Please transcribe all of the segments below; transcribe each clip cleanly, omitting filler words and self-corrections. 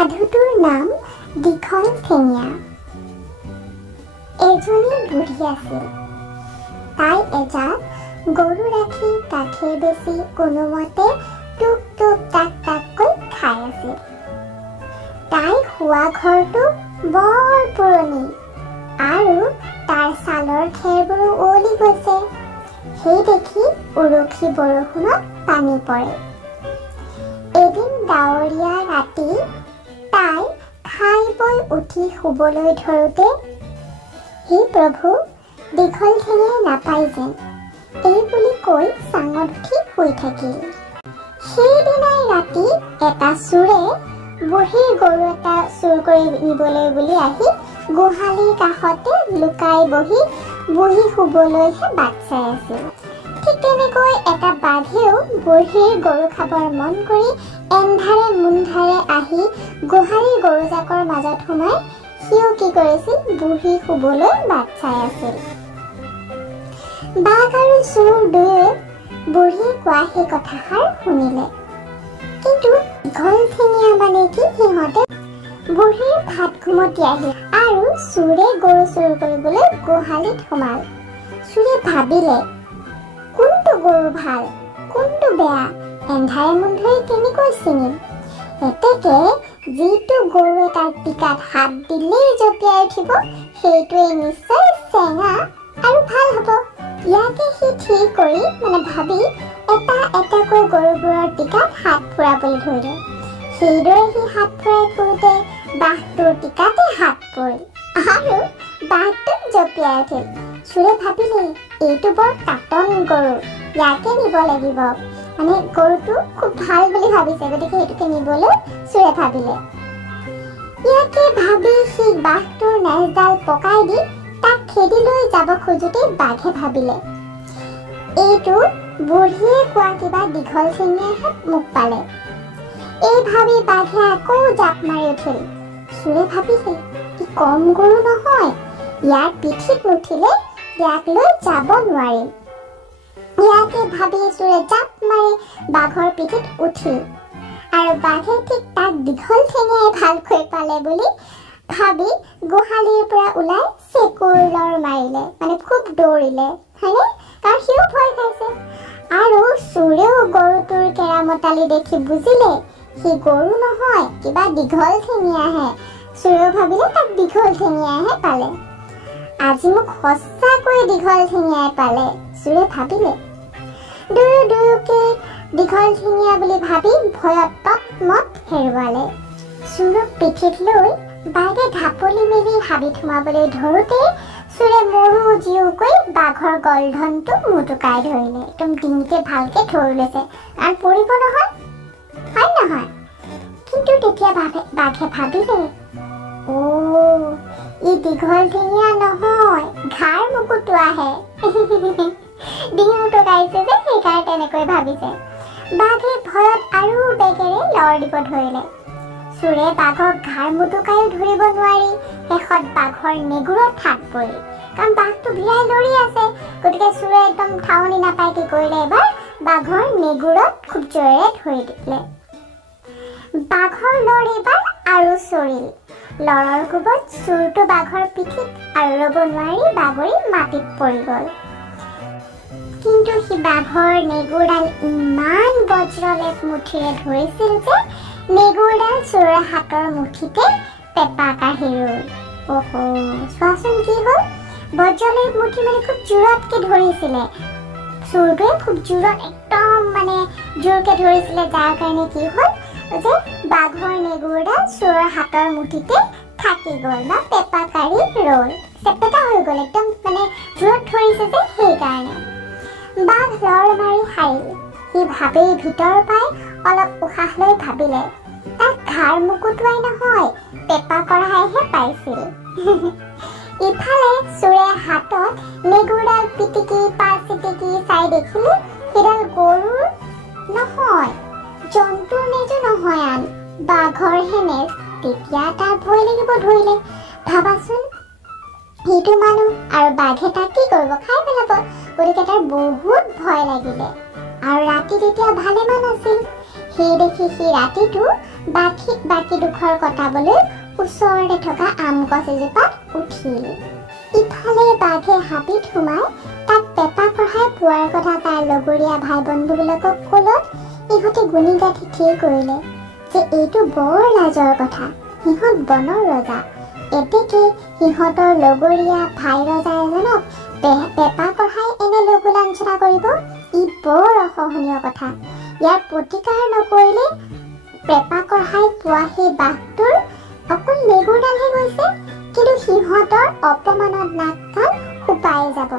সাধুটোৰ নাম দীঘল ঠেঙীয়া। এজনী বুঢ়ী আছিল। তাই এজাক গৰু ৰাখি গাখীৰ বেচি কোনোমতে টুক টুক টাক টাককৈ খাই আছিল। তাই শোৱা ঘৰটো বৰ পুৰণি আৰু তাৰ ছালৰ খেৰবোৰো ওৱলি গৈছে। সেই দেখি উৰখি বৰষুণত পানী পৰে। এদিন ডাৱৰীয়া ৰাতি তাই খাই বৈ উঠি শুবলৈ ধৰোঁতে, হে প্ৰভু, দীঘল ঠেঙীয়াই নাপায় যেন, এই বুলি কৈ চাঙত উঠি শুই থাকিল। সেইদিনাই ৰাতি এটা চোৰে বুঢ়ীৰ গৰু এটা চুৰ কৰি নিবলৈ বুলি আহি গোহালিৰ কাষতে লুকাই বহি বুঢ়ী শুবলৈহে বাট চাই আছিল। ঠিক তেনেকৈ এটা বাঘেও বুঢ়ীৰ গৰু খাবৰ মন কৰি এন্ধাৰে মুন্ধাৰে আহি গোহালিৰ গৰুজাকৰ মাজত সোমাই সিও কি কৰিছিল, বুঢ়ী শুবলৈ বাট চাই আছিল। বাঘ আৰু চোৰ দুয়োৱে বুঢ়ীয়ে কোৱা সেই কথাষাৰ শুনিলে। কিন্তু দীঘল ঠেঙীয়া মানে কি, সিহঁতে বুঢ়ীৰ ভাত ঘুমতি আহিল আৰু চোৰে গৰু চুৰ কৰিবলৈ গোহালিত সোমাল। চোৰে ভাবিলে, কোনটো গৰু ভাল, কোনটো বেয়া, এন্ধাৰে মুন্ধাৰে কেনেকৈ চিনিম? এতেকে যিটো গৰুৱে তাৰ টিকাত হাত দিলেই জঁপিয়াই উঠিব, সেইটোৱে নিশ্চয় চেঙা আৰু ভাল হ'ব। ইয়াকে সি ঠিক কৰি ভাবি এটা এটাকৈ গৰুবোৰৰ টিকাত হাত ফুৰাবলৈ ধৰিলে। সেইদৰে সি হাত ফুৰাই ফুৰোতে বাঘটোৰ টিকাতে হাত পৰিল আৰু বাঘটো জঁপিয়াই উঠিল। চোৰে ভাবিলে, এইটো বৰ কাটন গৰু, ইয়াকে নিব লাগিব। গৰুটো খুব ভাল বুলি ভাবিছে, গতিকে সেইটোকে নিবলৈ চোৰে ভাবিলে। ইয়াকে ভাবি সি বাঘটোৰ নেজডাল পকাই দি তাক খেদি লৈ যাব খোজোতে বাঘে ভাবিলে, এইটো বুঢ়ীয়ে কোৱা কিবা দীঘল ঠেঙীয়াহে মোক পালে। এই ভাবি বাঘে আকৌ জাপ মাৰি উঠিল। চোৰে ভাবিলে, ই কম গৰু নহয়, ইয়াৰ পিঠিত নুঠিলে ইয়াক লৈ যাব নোৱাৰিম। ইয়াকে ভাবি চোৰে জাপ মাৰি বাঘৰ পিঠিত উঠিল আৰু বাঘে ঠিক তাক দীঘল ঠেঙীয়াই ভালকৈ পালে বুলি ভাবি গোহালিৰ পৰা ওলাই চেকুৰৰ মাৰিলে, খুব দৌৰিলে, হয়নে? কাৰণ সিও ভয় খাইছে। আৰু চোৰেও গৰুটোৰ কেৰামতালি দেখি বুজিলে সি গৰু নহয়, কিবা দীঘল ঠেঙীয়াহে। চোৰেও ভাবিলে তাক দীঘল ঠেঙীয়াহে পালে, আজি মোক সঁচাকৈ দীঘল ঠেঙীয়াই পালে। চোৰে ভাবিলে, দুয়ো দুয়োকে দীঘল ঠেঙীয়া বুলি ভাবি ভয়ত তৎমত হেৰুৱালে। চোৰক পিঠিত লৈ বাঘে ঢাপলি মেলি হাবিত সোমাবলৈ ধৰোতে চোৰে মৰু জিওকৈ বাঘৰ গলধনটো মুটুকাই ধৰিলে। একদম ডিঙিতে ভালকে ধৰি লৈছে, কাৰণ পৰিব নহয়, হয় নহয়? কিন্তু তেতিয়া বাঘে ভাবিলে, ই দীঘল ঠেঙীয়া নহয়, ঘাৰ মুকুটোৱাহে। ডিঙি মুটুকাইছে যে, সেইকাৰণে তেনেকৈ ভাবিছে। বাঘে ভয়ত আৰু বেগেৰে লৰ দিব ধৰিলে। চোৰে বাঘক ঘাৰ মুটুকাইও ধৰিব নোৱাৰি শেষত বাঘৰ নেগুৰত ঠাত পৰিল, কাৰণ বাঘটো ভিৰাই লৰি আছে। গতিকে চোৰে একদম ঠাৱনি নাপাই কি কৰিলে, এবাৰ বাঘৰ নেগুৰত খুব জোৰেৰে ধৰি দিলে। বাঘৰ লৰ এবাৰ আৰু চৰিল। লৰৰ কোবত চোৰটো বাঘৰ পিঠিত আৰু ৰব নোৱাৰি বাগৰি মাটিত পৰি গল। কিন্তু সি বাঘৰ নেগুৰডাল ইমান বজ্ৰলেপ মুঠিৰে ধৰিছিল যে নেগুৰডাল চোৰৰ হাতৰ মুঠিতে পেপা কাঢ়ি ৰল। চোৱাচোন কি হল, বজ্ৰলেপ মুঠি খুব জোৰতকে ধৰিছিলে। চোৰটোৱে খুব জোৰত একদম জোৰকে ধৰিছিলে, যাৰ কাৰণে কি হল যে বাঘৰ নেগুৰডাল চোৰৰ হাতৰ মুঠিতে থাকি গল বা পেপা কাঢ়ি ৰল, চেপেটা হৈ গল, একদম জোৰত ধৰিছে যে সেইকাৰণে। বাঘ লৰ মাৰি হাৰিল। সি ভাবি ভিতৰ পাই অলপ উশাহ লৈ ভাবিলে, তাক ঘাৰ মুকুটোৱাই নহয়, পেপা কঢ়াইহে পাইছিল। ইফালে চোৰে হাতত নেগুৰডাল পিটিকি চিটিকি চাই দেখিলে সেইডাল গৰুৰ নহয়, জন্তুৰ নেজো নহয়, আন বাঘৰহে নেজ। তেতিয়া তাৰ ভয় লাগিব ধৰিলে। ভাবাচোন, সেইটো মানুহ আৰু বাঘে তাক কি কৰিব, খাই পেলাব। গতিকে তাৰ বহুত ভয় লাগিলে। আৰু ৰাতি তেতিয়া ভালেমান আছিল। সেই দেখি সি ৰাতিটো বাকী দুখৰ কটাবলৈ ওচৰতে থকা আম গছ এজোপাত উঠিল। ইফালে বাঘে হাবিত সোমাই তাক পেপা কঢ়াই পোৱাৰ কথা তাৰ লগৰীয়া ভাই বন্ধুবিলাকক ক'লত ইহঁতে গুণি গাঁঠি ঠিক কৰিলে যে এইটো বৰ লাজৰ কথা, সিহঁত বনৰ ৰজা। এতেকে সিহঁতৰ লগৰীয়া ভাই ৰজা এজনক পেপা কঢ়াই এনে লঘু লাঞ্ছনা কৰিব, ই বৰ অসহনীয় কথা। ইয়াৰ প্ৰতিকাৰ নকৰিলে পেপা কঢ়াই পোৱা সেই বাঘটোৰ অকল মেগুৰডালহে গৈছে, কিন্তু সিহঁতৰ অপমানত নাক কাণ শুকাই যাব।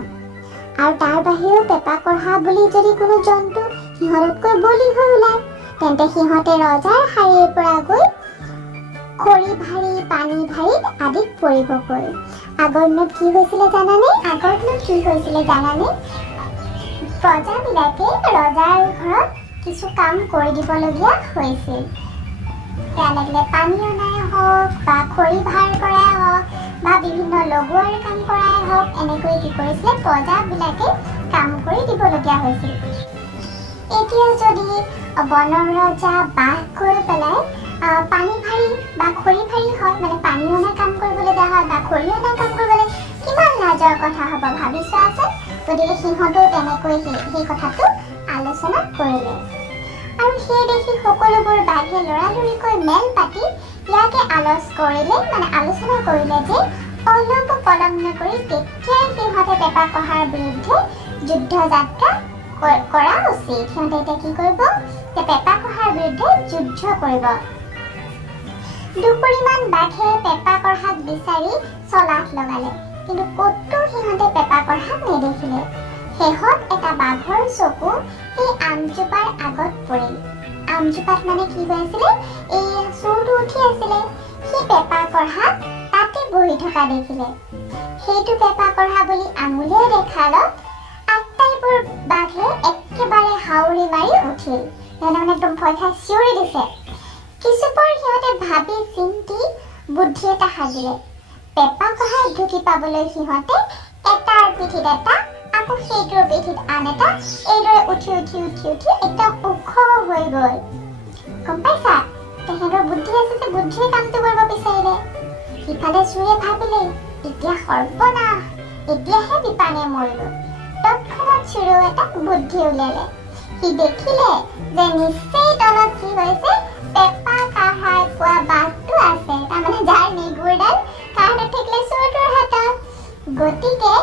আৰু তাৰ বাহিৰেও পেপা কঢ়া বুলি যদি কোনো জন্তু সিহঁততকৈ বলি হৈ ওলায়, তেন্তে সিহঁতে ৰজাৰ শাৰীৰ পৰা গৈ খৰি ভাৰী পানী ভাৰীত আদিত পৰিবগৈ। আগৰ দিনত কি হৈছিলে জানানে? প্ৰজাবিলাকে ৰজাৰ ঘৰত কিছু কাম কৰি দিবলগীয়া হৈছিল। সেয়া লাগিলে পানী অনাই হওক বা খৰি ভাৰ কৰাই হওক বা বিভিন্ন লগোৱাৰ কাম কৰাই হওক, এনেকৈ কি কৰিছিলে প্ৰজাবিলাকে কাম কৰি দিবলগীয়া হৈছিল। এতিয়া যদি বনৰ ৰজা বাঘ গৈ পেলাই পানী ভাৰী বা খৰি ভাৰী হয়, মানে পানী অনা কাম কৰিবলৈ দিয়া হয় বা খৰি অনা কাম কৰিবলৈ, কিমান লাজৰ কথা হ'ব ভাবি চোৱাচোন। গতিকে সিহঁতেও তেনেকৈ সেই কথাটো আলোচনা কৰিলে। আৰু সেই দেখি সকলোবোৰ বাঘে লৰালৰিকৈ মেল পাতি ইয়াকে আলোচনা কৰিলে যে অলপ পলম নকৰি তেতিয়াই সিহঁতে পেপা কঢ়াৰ বিৰুদ্ধে যুদ্ধ যাত্ৰা কৰা উচিত। সিহঁতে এতিয়া কি কৰিব যে পেপা কঢ়াৰ বিৰুদ্ধে যুদ্ধ কৰিব। দুপৰিমান বাঘে পেপা কঢ়াক বিচাৰি চলাথ লগালে, কিন্তু ক'তো সিহঁতে পেপা কঢ়াক নেদেখিলে। শেষত এটা বাঘৰ চকু সেই আমজোপাৰ আগত পৰিল। আমজোপাত মানে কি হৈছিলে, এই চোৰটো উঠি আছিলে, সেই পেপা কঢ়াক তাতে বহি থকা দেখিলে। সেইটো পেপা কঢ়া বুলি আঙুলিয়ে দেখালত আটাইবোৰ বাঘে একেবাৰে হাউৰি মাৰি উঠিল। মানে একদম ভয় খাই চিঞৰি দিছে। কিছুপৰ সিহঁতে ভাবি চিন্তি বুদ্ধি এটা সাজিলে। পেপা কঢ়াই ঢুকি পাবলৈ সিহঁতে এটাৰ পিঠিত এটা, আকৌ সেইটোৰ পিঠিত আন এটা, এইদৰে উঠি একদম ওখ হৈ গ'ল। গম পাইছা? তেহেঁতৰ বুদ্ধি আছে যে বুদ্ধিয়ে কামটো কৰিব বিচাৰিলে। সিফালে চুৰে ভাবিলে এতিয়া সৰ্বনাশ, এতিয়াহে বিপানে মৰিলো। তৎক্ষণাত চুৰেও এটা বুদ্ধি উলিয়ালে। সি দেখিলে যে নিশ্চয় তলত কি হৈছে, পেপা কঢ়াই পোৱা বাঘটো আছে, তাৰমানে যাৰ নেগুৰডাল তাৰ হাতত থাকিলে চোৰটোৰ হাতত। গতিকে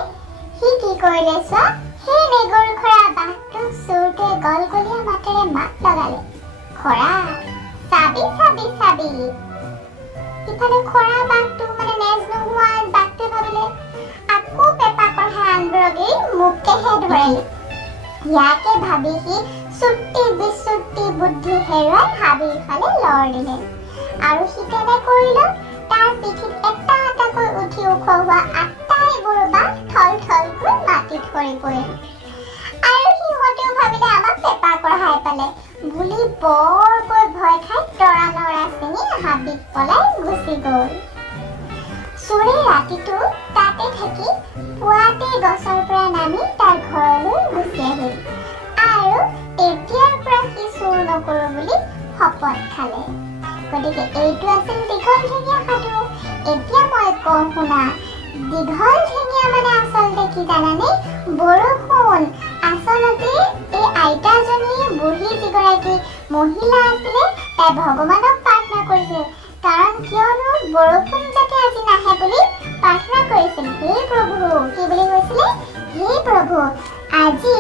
সি কি কৰিলে চোৱা, সেই নেগুৰ খৰা বাঘটোক চোৰটোৱে গলগলীয়া মাতেৰে মাত লগালে, খৰা চাবি চাবি চাবি। ইফালে খৰা বাঘটো মানে নেজ নোহোৱা বাঘটোৱে ভাবিলে আকৌ পেপা কঢ়াই আনবৰগি মোকেহে ধৰে। ইয়াকে ভাবি সি চুটি বিচুটি বুদ্ধি হেৰুৱাই হাবিৰ ফালে লৰ দিলে। আৰু সি কেনে কৰিলে, তাৰ পিঠিত এটা এটাকৈ উঠি ওখ হোৱা আটাইবোৰ বাঘ থল থলকৈ মাটিত সৰি পৰিল। আৰু সিহঁতেও ভাবিলে আমাক পেপা কঢ়াই পালে বুলি বৰকৈ ভয় খাই তৰা নৰা চিঙি হাবিত পলাই গুচি গ'ল। চোৰে ৰাতিটো তাতে থাকি পুৱাতেই গছৰ পৰা নামি তাৰ ঘৰলৈ গুচি আহিল আৰু এতিয়াৰ পৰা সি চোৰ নকৰো বুলি শপত খালে। গতিকে এইটো আছিল দীঘল ঠেঙীয়া সাধু। এতিয়া মই কওঁ শুনা। দীঘল ঠেঙীয়া মানে আচলতে কি জানানে? বৰষুণ। আচলতে এই আইতাজনী বুঢ়ী যিগৰাকী মহিলা আছিলে, তাই ভগৱানক প্ৰাৰ্থনা কৰিছিল। কাৰণ কিয়নো বৰষুণ যাতে আজি নাহে বুলি প্ৰাৰ্থনা কৰিছিল। হে প্ৰভু, কি বুলি কৈছিলে? হে প্ৰভু, আজি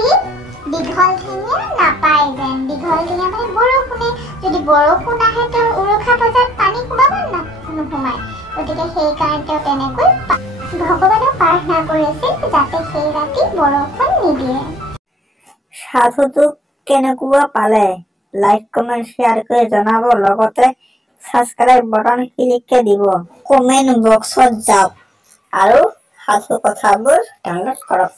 দীঘল ঠেঙীয়া নাপায় যেন। দীঘল ঠেঙীয়া মানে বৰষুণে, যদি বৰষুণ আহে তেওঁ উৰুখা বজাত পানী সোমাব নোসোমায়। গতিকে সেইকাৰণে তেওঁ তেনেকৈ ভগৱানক প্ৰাৰ্থনা কৰিছিল যাতে সেই ৰাতি বৰষুণ নিদিয়ে। সাধুটো কেনেকুৱা পালে লাইক কমেন্ট শ্বেয়াৰ কৰি জনাব, লগতে সাবস্ক্ৰাইব বাটন ক্লিক দিব। কমেন্ট বক্সত যাওক আৰু সাধু কথাবোৰ ডাউনলোড কৰক।